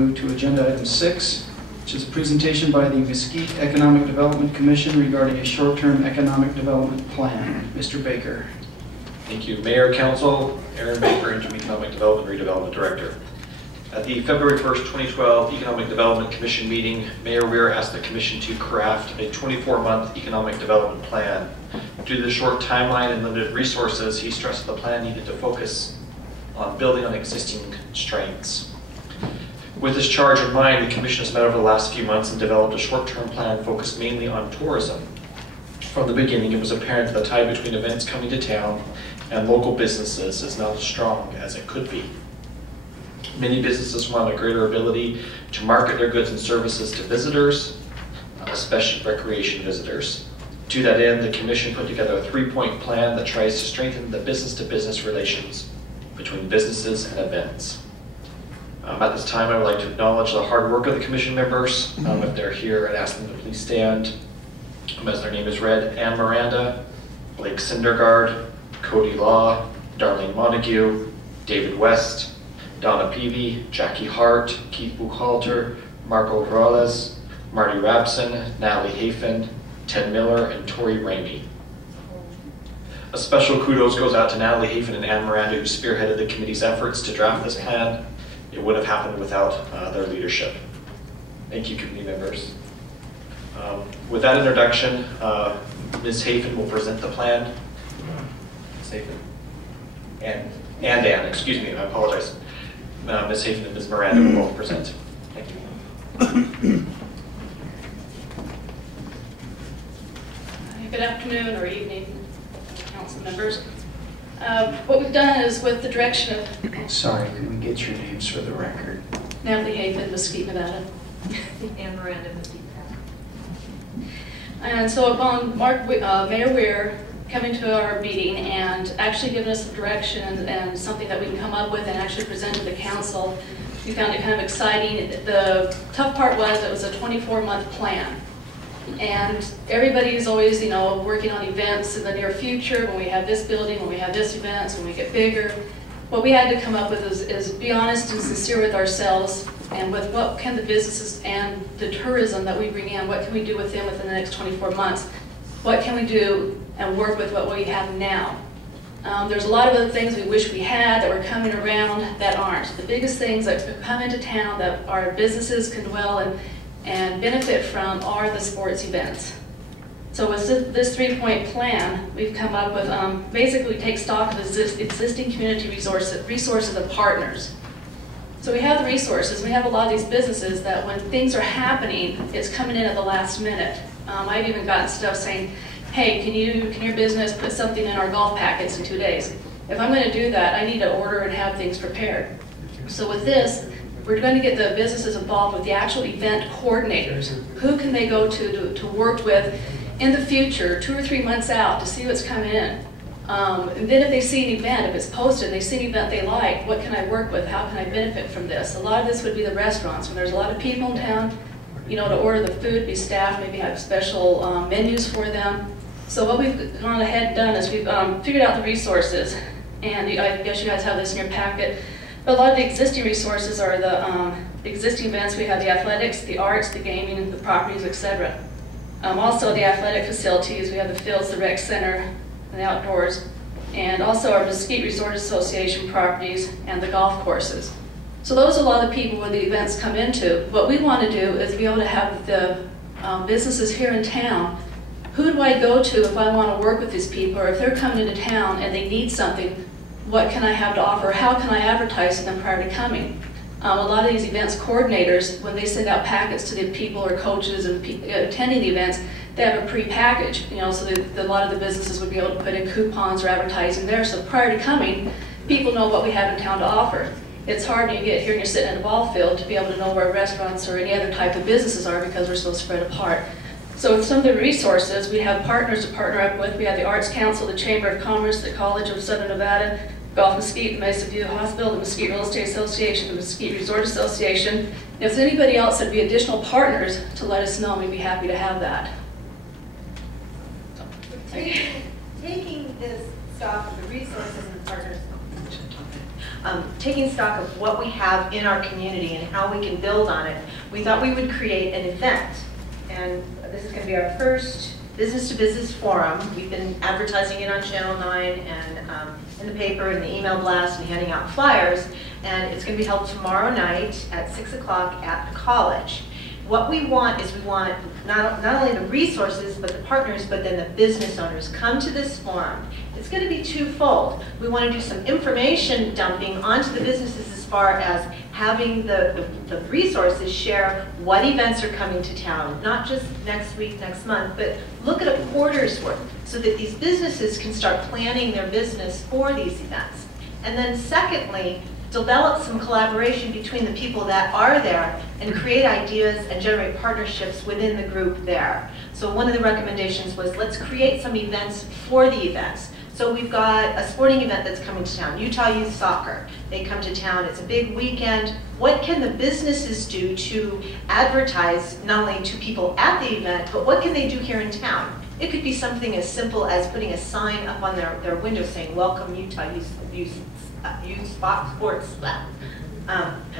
Move to agenda item 6, which is a presentation by the Mesquite Economic Development Commission regarding a short-term economic development plan. Mr. Baker. Thank you. Mayor, Council, Aaron Baker, Interim Economic Development Redevelopment Director. At the February 1st, 2012 Economic Development Commission meeting, Mayor Weir asked the Commission to craft a 24-month economic development plan. Due to the short timeline and limited resources, he stressed the plan needed to focus on building on existing strengths. With this charge in mind, the Commission has met over the last few months and developed a short-term plan focused mainly on tourism. From the beginning, it was apparent that the tie between events coming to town and local businesses is not as strong as it could be. Many businesses want a greater ability to market their goods and services to visitors, especially recreation visitors. To that end, the Commission put together a 3-point plan that tries to strengthen the business-to-business relations between businesses and events. At this time, I would like to acknowledge the hard work of the Commission members. If they're here, I'd ask them to please stand as their name is read. Ann Miranda, Blake Syndergaard, Cody Law, Darlene Montague, David West, Donna Peavy, Jackie Hart, Keith Buchhalter, Marco Corrales, Marty Rabson, Natalie Hafen, Ted Miller, and Tori Ramey. A special kudos goes out to Natalie Hafen and Ann Miranda, who spearheaded the committee's efforts to draft this plan. It would have happened without their leadership. Thank you, committee members. With that introduction, Ms. Hafen will present the plan. Ms. Hafen. And Ann, excuse me, I apologize. Ms. Hafen and Ms. Miranda will both present. Thank you. Good afternoon or evening, council members. What we've done is, with the direction of... Sorry, can we get your names for the record? Natalie Hafen, Mesquite, Nevada. And Miranda, Mesquite, Nevada. And so upon Mayor Weir coming to our meeting and actually giving us the direction and something that we can come up with and actually present to the council, we found it kind of exciting. The tough part was it was a 24-month plan. And everybody is always, working on events in the near future, when we have this building, when we have this event, when we get bigger. What we had to come up with is be honest and sincere with ourselves and with what can the businesses and the tourism that we bring in, what can we do with them within the next 24 months? What can we do and work with what we have now? There's a lot of other things we wish we had that were coming around that aren't. The biggest things that come into town that our businesses can dwell and benefit from are the sports events. So with this 3-point plan, we've come up with, basically we take stock of existing community resources of partners. So we have the resources, we have a lot of these businesses that when things are happening, it's coming in at the last minute. I've even gotten stuff saying, hey, can your business put something in our golf packets in 2 days? If I'm going to do that, I need to order and have things prepared. So with this, we're going to get the businesses involved with the actual event coordinators. Who can they go to work with in the future, 2 or 3 months out, to see what's coming in? And then if they see an event, if it's posted, they see an event they like, what can I work with? How can I benefit from this? A lot of this would be the restaurants. When there's a lot of people in town, to order the food, be staffed, maybe have special menus for them. So what we've gone ahead and done is we've figured out the resources. And I guess you guys have this in your packet. But a lot of the existing resources are the existing events. We have the athletics, the arts, the gaming, the properties, etc. Also the athletic facilities. We have the fields, the rec center, and the outdoors. And also our Mesquite Resort Association properties and the golf courses. So those are a lot of the people where the events come into. What we want to do is be able to have the businesses here in town. Who do I go to if I want to work with these people, or if they're coming into town and they need something? What can I have to offer? How can I advertise to them prior to coming? A lot of these events coordinators, when they send out packets to the people or coaches and attending the events, they have a pre-package, so a lot of the businesses would be able to put in coupons or advertising there. So prior to coming, people know what we have in town to offer. It's hard when you get here and you're sitting at a ball field to be able to know where restaurants or any other type of businesses are because we're so spread apart. So with some of the resources, we have partners to partner up with. We have the Arts Council, the Chamber of Commerce, the College of Southern Nevada, Golf Mesquite, the Mesa View Hospital, the Mesquite Real Estate Association, the Mesquite Resort Association. And if there's anybody else that'd be additional partners, to let us know, we'd be happy to have that. Taking this stock of the resources and partners, taking stock of what we have in our community and how we can build on it, we thought we would create an event. And this is going to be our first business-to-business forum. We've been advertising it on Channel 9 and in the paper and the email blast and handing out flyers. And it's going to be held tomorrow night at 6 o'clock at the college. What we want is we want not only the resources, but the partners, but then the business owners come to this forum. It's going to be twofold. We want to do some information dumping onto the businesses as far as having the resources share what events are coming to town, not just next week, next month, but look at a quarter's worth so that these businesses can start planning their business for these events. And then secondly, develop some collaboration between the people that are there and create ideas and generate partnerships within the group there. So one of the recommendations was, let's create some events for the events. So we've got a sporting event that's coming to town, Utah Youth Soccer. They come to town, it's a big weekend. What can the businesses do to advertise not only to people at the event, but what can they do here in town? It could be something as simple as putting a sign up on their window saying, welcome Utah Youth Sports Lab.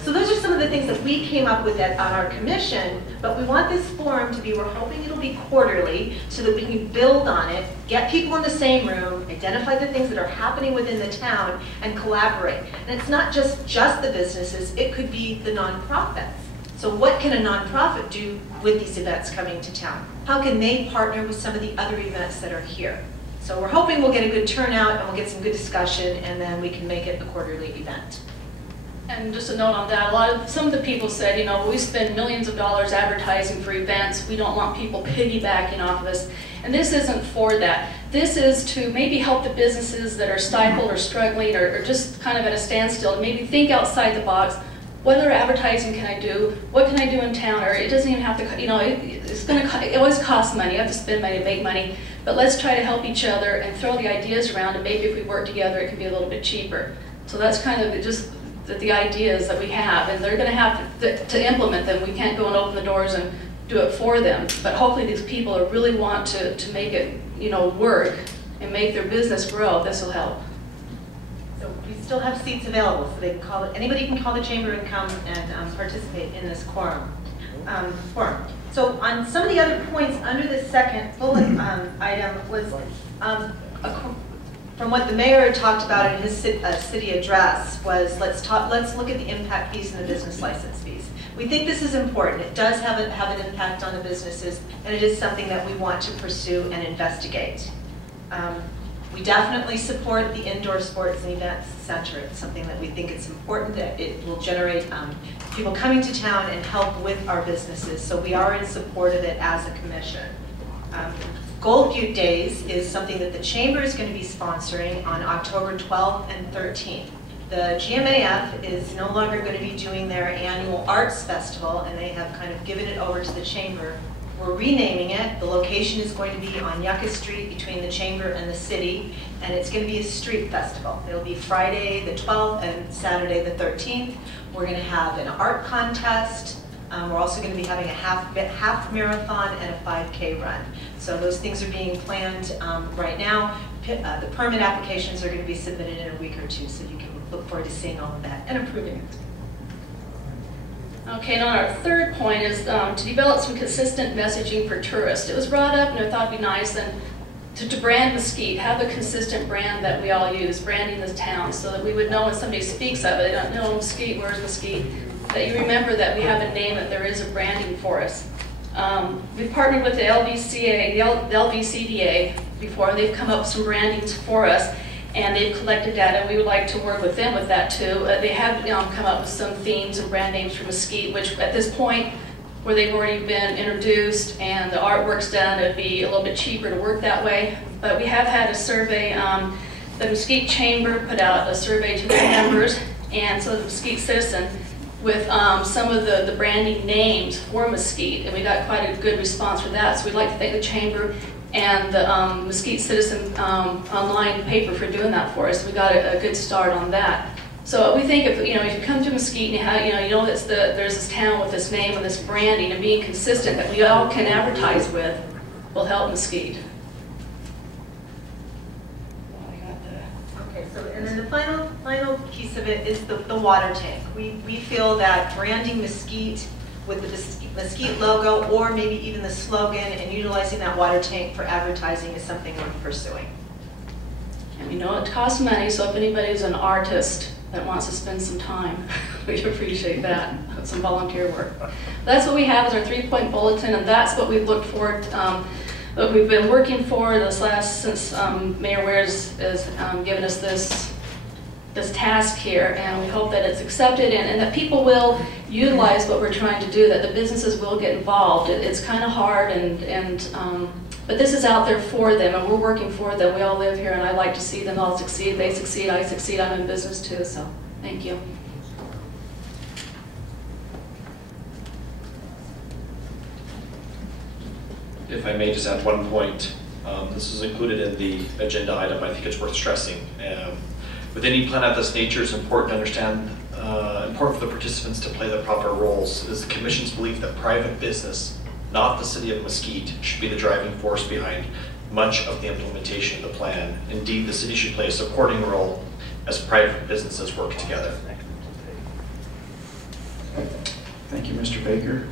So those are some of the things that we came up with on our commission, but we want this forum to be, we're hoping it'll be quarterly so that we can build on it, get people in the same room, identify the things that are happening within the town, and collaborate. And it's not just the businesses, it could be the nonprofits. So what can a nonprofit do with these events coming to town? How can they partner with some of the other events that are here? So we're hoping we'll get a good turnout and we'll get some good discussion, and then we can make it a quarterly event. And just a note on that, some of the people said, you know, we spend millions of dollars advertising for events. We don't want people piggybacking off of us. And this isn't for that. This is to maybe help the businesses that are stifled or struggling or just kind of at a standstill, and maybe think outside the box. What other advertising can I do? What can I do in town? Or it doesn't even have to, you know, it always costs money. You have to spend money to make money. But let's try to help each other and throw the ideas around, and maybe if we work together, it can be a little bit cheaper. So that's kind of just the ideas that we have, and they're going to have to implement them. We can't go and open the doors and do it for them. But hopefully these people really want to make it, you know, work and make their business grow. This will help. So we still have seats available, so they can call it. Anybody can call the chamber and come and participate in this forum. So on some of the other points under the second bullet item was from what the mayor talked about in his city address was let's look at the impact fees and the business license fees. We think this is important. It does have an impact on the businesses, and it is something that we want to pursue and investigate. We definitely support the indoor sports and events center. It's something that we think it's important that it will generate people coming to town and help with our businesses. So we are in support of it as a commission. Gold Butte Days is something that the Chamber is going to be sponsoring on October 12th and 13th. The GMAF is no longer going to be doing their annual arts festival, and they have kind of given it over to the Chamber. We're renaming it. The location is going to be on Yucca Street between the Chamber and the city, and it's going to be a street festival. It'll be Friday the 12th and Saturday the 13th. We're going to have an art contest. We're also going to be having a half marathon and a 5K run. So those things are being planned right now. The permit applications are going to be submitted in a week or two, so you can look forward to seeing all of that and approving it. Okay, and on our third point is to develop some consistent messaging for tourists. It was brought up, and I thought it'd be nice then to brand Mesquite, have a consistent brand that we all use, branding this town, so that we would know when somebody speaks of it, they don't know Mesquite, where's Mesquite, that you remember that we have a name, that there is a branding for us. We've partnered with the LVCVA before. They've come up with some brandings for us, and they've collected data. We would like to work with them with that too. They have come up with some themes and brand names for Mesquite, which at this point, where they've already been introduced and the artwork's done, it'd be a little bit cheaper to work that way. But we have had a survey, the Mesquite Chamber put out a survey to their members, and so the Mesquite Citizen, with some of the branding names for Mesquite, and we got quite a good response for that. So we'd like to thank the Chamber and the Mesquite Citizen online paper for doing that for us. We got a good start on that. So we think if you come to Mesquite and you know there's this town with this name and this branding and being consistent that we all can advertise with will help Mesquite. Okay, so and then the final final piece of it is the water tank. We feel that branding Mesquite with the Mesquite logo, or maybe even the slogan, and utilizing that water tank for advertising is something we're pursuing. And we know it costs money, so if anybody's an artist that wants to spend some time, we'd appreciate that, some volunteer work. That's what we have as our 3-point bulletin, and that's what we've looked for, what we've been working for since Mayor Ware's has given us this task here, and we hope that it's accepted and that people will utilize what we're trying to do, that the businesses will get involved. It's kind of hard, but this is out there for them, and we're working for them. We all live here, and I like to see them all succeed. They succeed, I succeed. I'm in business too, so thank you. If I may just add one point, this is included in the agenda item. I think it's worth stressing. With any plan of this nature, it's important to understand, important for the participants to play the proper roles. It is the Commission's belief that private business, not the City of Mesquite, should be the driving force behind much of the implementation of the plan. Indeed, the city should play a supporting role as private businesses work together. Thank you, Mr. Baker.